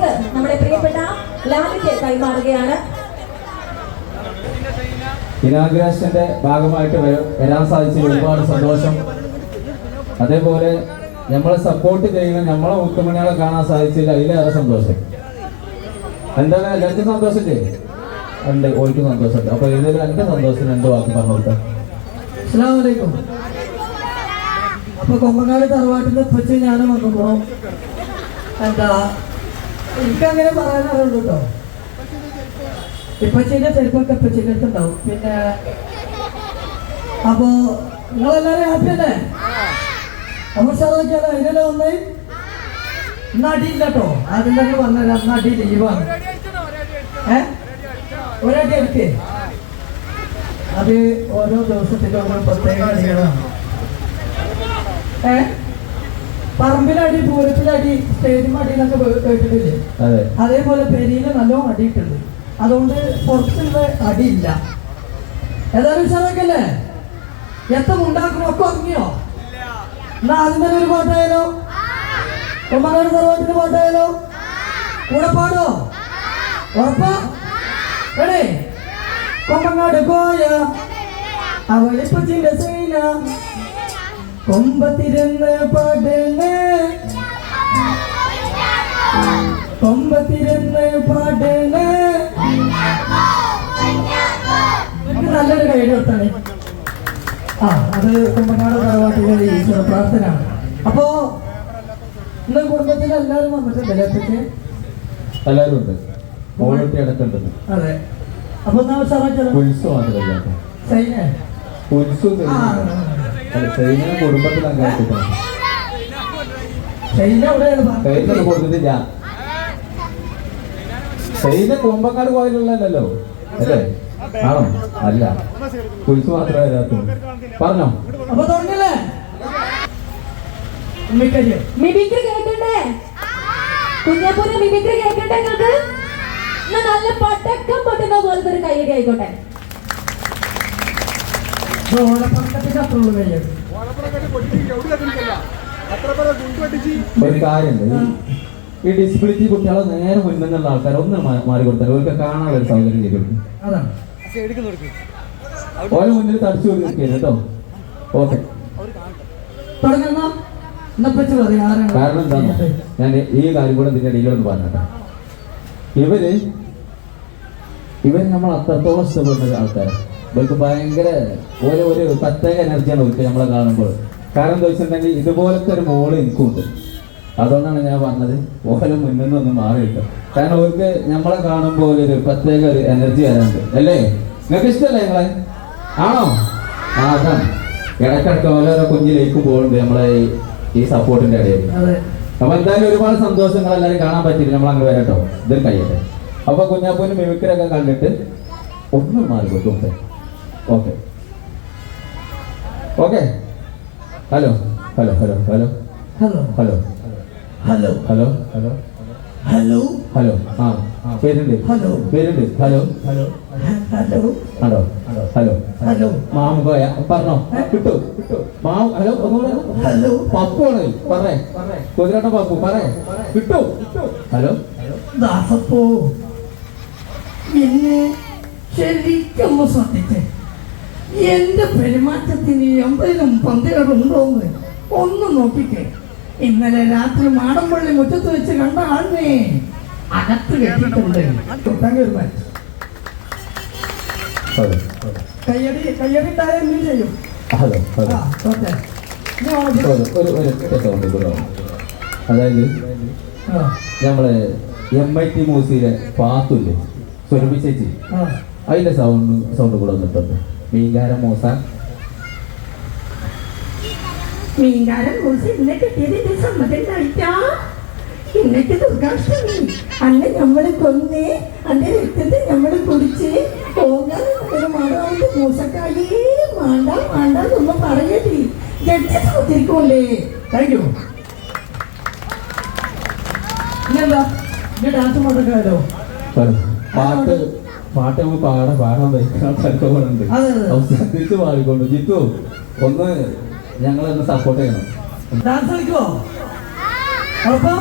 Mic നമ്മുടെ പ്രിയപ്പെട്ട ലാലിക്ക് കൈമാറുകയാണ്. ഇനാഗുറേഷന്റെ ഭാഗമായിട്ട് വരാൻ സാധിച്ചതിൽ ഒരുപാട് സന്തോഷം. അതേപോലെ നമ്മളെ സപ്പോർട്ട് ചെയ്യുന്ന നമ്മളെ മുത്തുമണികളെ കാണാൻ സാധിച്ചതിൽ അതിലേറെ സന്തോഷം. എന്താണ് എല്ലാവർക്കും സന്തോഷമില്ലേ? ഉണ്ട്, ഓർക്കും സന്തോഷമുണ്ട്. അപ്പൊ ഇതിൽ എന്റെ സന്തോഷം 2 വാക്ക് പറഞ്ഞു കൊടുക്കാം. അസ്സലാമു അലൈക്കും. അപ്പൊ കൊമ്പങ്ങാട് തറവാട്ടിന്റെ പറ്റി ഞാൻ വന്നപ്പോ എനിക്കങ്ങനെ പറയാനറിയുള്ളൂ കേട്ടോ. ഇപ്പച്ചീന്റെ ചെരുപ്പൊക്കെ ഇപ്പച്ചീന്റെ അടുത്തുണ്ടാവും. പിന്നെ അപ്പോ നിങ്ങളെല്ലാരും ഹാപ്പി അല്ലേ? അപ്പൊ സാറോക്കാലോ അതിനെല്ലാം വന്നേ അടിയില്ല കേട്ടോ. അതിൻ്റെ പറഞ്ഞാൽ അന്ന് അടി ലീവാണ്. ഒരടി എടുക്കേ. അത് ഓരോ ദിവസത്തിന്റെ ഓരോ പ്രത്യേക അടികളാണ്. പറമ്പിലടി, പൂരത്തിലടി, സ്റ്റേഡിയം അടി എന്നൊക്കെ കേട്ടിട്ടില്ലേ? അതേപോലെ പെരിയില് നല്ലോണം അടിയിട്ടുണ്ട്. അതുകൊണ്ട് പുറത്തുള്ള അടിയില്ല. ഏതായാലും സാറൊക്കെയല്ലേ എത്ര ഉണ്ടാക്കും ഒക്കെ ഉറങ്ങിയോ? എന്നാ അതിന് ഒരു പാട്ടായാലോ? കൊമ്പങ്ങാട് തറവാട്ടിന് പാട്ടായാലോ? കൂടെ പാടോ? ഉറപ്പാ? റെഡി? കൊമ്പങ്ങാട് പോയ അവളിപ്പച്ചിന്റെ സൈന കൊമ്പത്തിരുന്ന് പാടുന്നേ, കൊമ്പത്തിരുന്ന് പാടുന്നേ. നല്ലൊരു കൈഡ് കൊടുത്താണ്. അത് കൊമ്പങ്ങാട് തറവാട്ടിലെ ഈശ്വര പ്രാർത്ഥനയാണ്. അപ്പോ ഇന്ന് കുടുംബത്തിൽ എല്ലാവരും വന്നിട്ടുണ്ടല്ലേ? അപ്പൊക്കെ എല്ലാവരും ഉണ്ട്. അതെ. അപ്പൊ കുടുംബത്തിൽ കൊടുത്തിട്ടില്ല. സൈന കൊമ്പങ്ങാട് പോയാലുള്ളല്ലോ അല്ലേ? ആണോ? അല്ല, കുരിശ് മാത്രമേ വരാത്തുള്ളൂ. പറഞ്ഞോ. അപ്പൊ തുടങ്ങല്ലേ? മിമിക്രി കേൾക്കണ്ടേ? കുഞ്ഞാപ്പൂനെ മിമിക്രി കേൾക്കണ്ടേ നിങ്ങൾക്ക്? നല്ല പടക്കം പൊട്ടുന്ന പോലത്തെ ഒരു കൈയടി ആയിക്കോട്ടെ. ഒരു കാര്യമുണ്ട്, ഈ ഡിസബിലിറ്റി കുട്ടികളെ നേരെ മുന്നിലുള്ള ആൾക്കാർ ഒന്ന് മാറി കൊടുത്താൽ അവർക്ക് കാണാനുള്ള ഒരു സൗകര്യം ചെയ്തു കൊടുക്കും. ഓരോ മുന്നിൽ തടിച്ചു കൊടുക്കുക കേട്ടോ. ഓക്കെ, കാരണം എന്താണോ, ഞാൻ ഈ കാര്യം കൂടെ ഇതിന്റെ ഇടയിലൊന്ന് പറഞ്ഞിട്ടാ. ഇവര് നമ്മൾ അത്രത്തോളം ഇഷ്ടപ്പെടുന്ന ആൾക്കാർ. ഇവർക്ക് ഭയങ്കര ഒരു പ്രത്യേക എനർജിയാണ് ഇവർക്ക് നമ്മളെ കാണുമ്പോൾ. കാരണം എന്താ വെച്ചിട്ടുണ്ടെങ്കിൽ ഇതുപോലത്തെ ഒരു മോള് എനിക്കുണ്ട്. അതുകൊണ്ടാണ് ഞാൻ പറഞ്ഞത് ഓരോ മുന്നിൽ നിന്നൊന്ന് മാറി കിട്ടും. കാരണം അവർക്ക് നമ്മളെ കാണുമ്പോൾ ഒരു പ്രത്യേക ഒരു എനർജി വരാനുണ്ട് അല്ലേ? നിങ്ങൾക്ക് ഇഷ്ടമല്ലേ ഞങ്ങളെ? ആണോ? അതാണ് ഇടയ്ക്കിടയ്ക്ക് ഓരോരോ കുഞ്ഞിലേക്ക് പോകുന്നുണ്ട് നമ്മളെ ഈ സപ്പോർട്ടിന്റെ ഇടയിൽ. അപ്പൊ എന്തായാലും ഒരുപാട് സന്തോഷങ്ങൾ എല്ലാവരും കാണാൻ പറ്റില്ല. നമ്മൾ അങ്ങ് വരട്ടോ, ഇതും കഴിയട്ടെ. അപ്പൊ കുഞ്ഞാപ്പൂന് മിമിക്രൊക്കെ കണ്ടിട്ട് ഒന്നും മാറി കൊടുക്കും. Okay okay. Hello hello hello hello hello hello hello hello hello hello hello. പേരുണ്ട്, പേരുണ്ട്. Hello hello hello hello hello hello. മാമു പോയ പറഞ്ഞോ? കിട്ടു മാമു. ഹലോ ഒന്നുകൂടെ. ഹലോ പപ്പു ആണ്. പറേ കുതിരട്ട പപ്പു പറേ. കിട്ടു. ഹലോ ദാസപ്പോ എന്നെ ശരിക്കും ശ്രദ്ധിച്ചേ. എന്റെ പെരുമാറ്റത്തിന് എമ്പതിനും പന്തികളുണ്ടോന്ന് ഒന്ന് നോക്കിക്കേ. ഇന്നലെ രാത്രി മാടമ്പള്ളി മുറ്റത്ത് വെച്ച് കണ്ട ആളിനെ അകത്ത് കെട്ടിട്ടുണ്ട്. കയ്യടി എന്തും ചെയ്യും. അതായത് നമ്മളെ MIT മൂസിയിലെ പാത്തുല്ലേ സ്വരൂപിച്ചേച്ചി, അതിന്റെ സൗണ്ട് കൂടെ വന്നിട്ടുണ്ട്. മീൻകാരൻ മൂസ ഇന്നെ കിട്ടിയത് സമ്മതണ്ടായിട്ടാ. ഇന്നത്തെ ദുർഗാഷ്ടമി അന്ന് നമ്മള് കൊന്ന് അന്റെ രക്തത്തെ നമ്മള് കുടിച്ച് പോകാൻ മാടാണ്ട് മൂസക്കായേ മാണ്ടാന്നൊന്നും പറയട്ടെ. ജഡ്ജി ശ്രദ്ധിക്കോണ്ടേ. താങ്ക് ഇന്നെന്താ ഡാൻസ് മുടക്കാലോ? പാട്ട് പാടാൻ തിരിച്ചു പാടിക്കൊണ്ട് ജിത്തു ഒന്ന് ഞങ്ങളൊന്ന് സപ്പോർട്ട് ചെയ്യണം. ഡാൻസ് കളിക്കുമോ? ഉറപ്പാ?